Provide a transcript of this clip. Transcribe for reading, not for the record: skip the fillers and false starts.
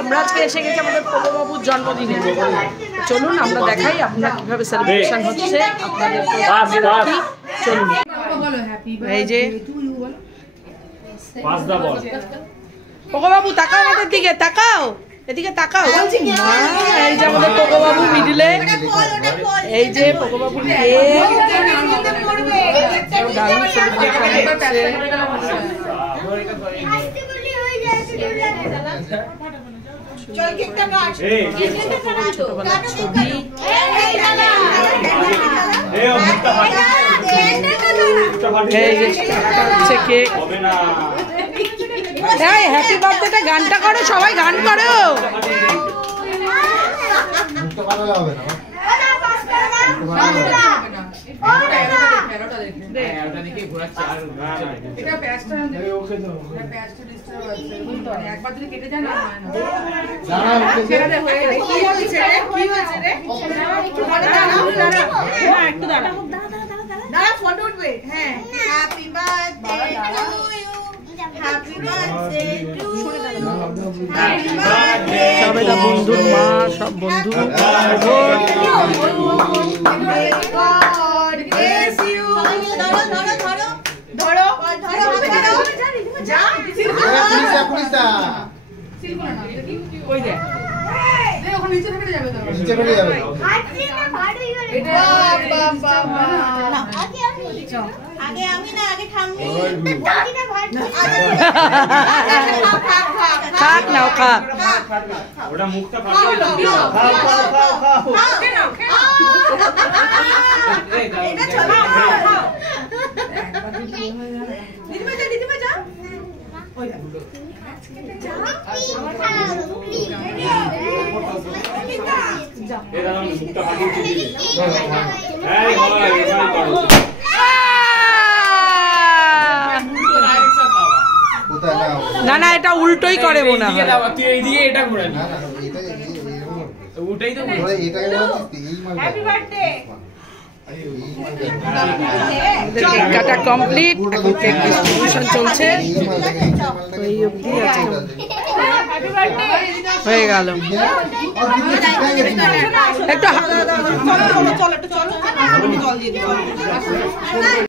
আমরা আজকে এসে গেছি আমাদের পগবাবুর জন্মদিনে। চলুন আমরা দেখাই আপনারা কিভাবে সেলিব্রেশন হচ্ছে আপনাদের। চলুন এই যে পগবাবু তাকাও আমাদের দিকে, তাকাও এদিকে তাকাও। এই যে আমাদের পগবাবু মিডিলে, এই যে পগবাবুর ছোটবেলার ছবি, কেক। হ্যাপি বার্থডে গানটা করো, সবাই গান করো। ফটো উঠবে। হ্যাঁ, happy birthday to you, happy birthday to you, happy birthday. সবাইটা বন্ধুর মা, সব বন্ধু। God bless you. ধরো ধরো ধরো ধরো ধরো ধরো যা পুলিশটা সিলগুলো না এটা কি কই দে দে ওখানে নিচে ফেলে যাবে, তো নিচে ফেলে যাবে। আজকে না ভাড়ি গেলে এটা বাবা না আগে আমি না আগে থামবি বলছি না ভাড়ি খাক নাও খাক। ওটা মুখটা ফাটিয়ে দাও। এটা চলো দিদিমা যা দিদিমা যা ওই যা আমার খালা এই দাঁড়াও, মুখটা ফাটিয়ে দিবি। এই হয় এবার করো। না না এটা উল্টোই করে মনে হয়। তুই এই দিয়ে এটা ঘোরা না, ওটাই তো হ্যাপি বার্থডে। কেক কাটা কমপ্লিট, এখন কেক ডিস্ট্রিবিউশন চলছে। এই অবধি আছে, হয়ে গেল। একটু চলো চলো চলো চলো